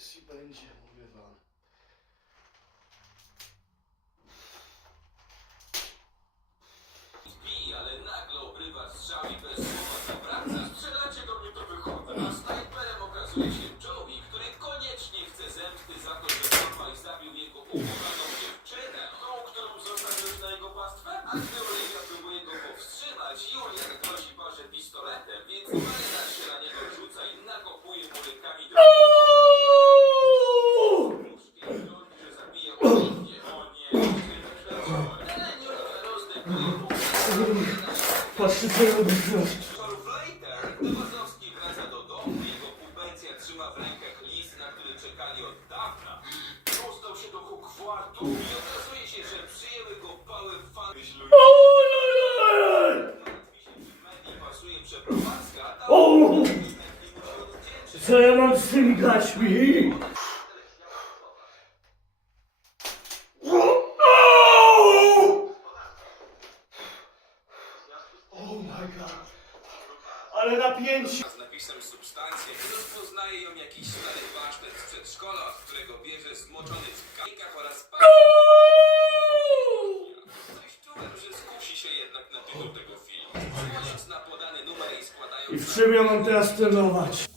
jest i będzie, mówię wam. Bij, ale nagle obrywa strzał i bez słowa zawraca. Strzelacie do mnie to wychodzę. A snajperem okazuje się Joey, który koniecznie chce zemsty za to, że porwał i zabił jego ukochaną dziewczynę. Tą, którą zostawiłeś na jego pastwę? A gdy Patrzcie co ja robię. Dewazowski wraca do domu. Jego pubencja trzyma w rękach list, na który czekali od dawna. Dostał się do Hogwartu i okazuje się, że przyjęły go pały fan myśl ludzi. Martwi się, czy Manny pasuje przeprowadzka, a tam O! Manny musi odwdzięczyć. Co ja mam z tymi gaćmi? Ale napięcie. z napisem substancja i rozpoznaje ją jakiś stary warsztat z przedszkola, od którego bierze zmoczony w kajkach oraz pa- Coś czułem, że skusi się jednak na tytuł tego filmu. Dzwoniąc na podany numer i składając... I w czym ja mam teraz trenować?